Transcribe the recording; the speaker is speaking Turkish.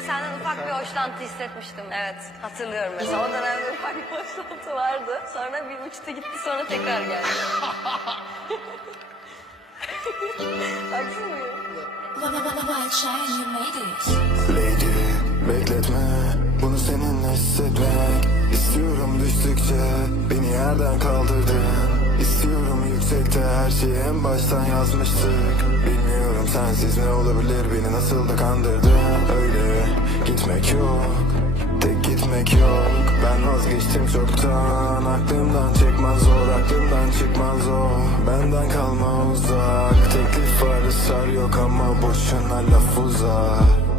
işte senden ufak bir hoşlantı hissetmiştim. Evet, hatırlıyorum mesela. O dönemde ufak bir hoşlantı vardı. Sonra bir uçtu gitti, sonra tekrar geldi. Haksız mıyım? Lady, bekletme bunu seninle hissetmek. İstiyorum düştükçe beni yerden kaldırdın. İstiyorum yüksekte her şeyi en baştan yazmıştık. Bilmiyorum sensiz ne olabilir, beni nasıl da kandırdın. Öyle gitmek yok, tek gitmek yok. Ben vazgeçtim çoktan, aklımdan çıkmaz o, aklımdan çıkmaz o. Benden kalma uzak, teklif var ısrar yok ama boşuna laf uzak.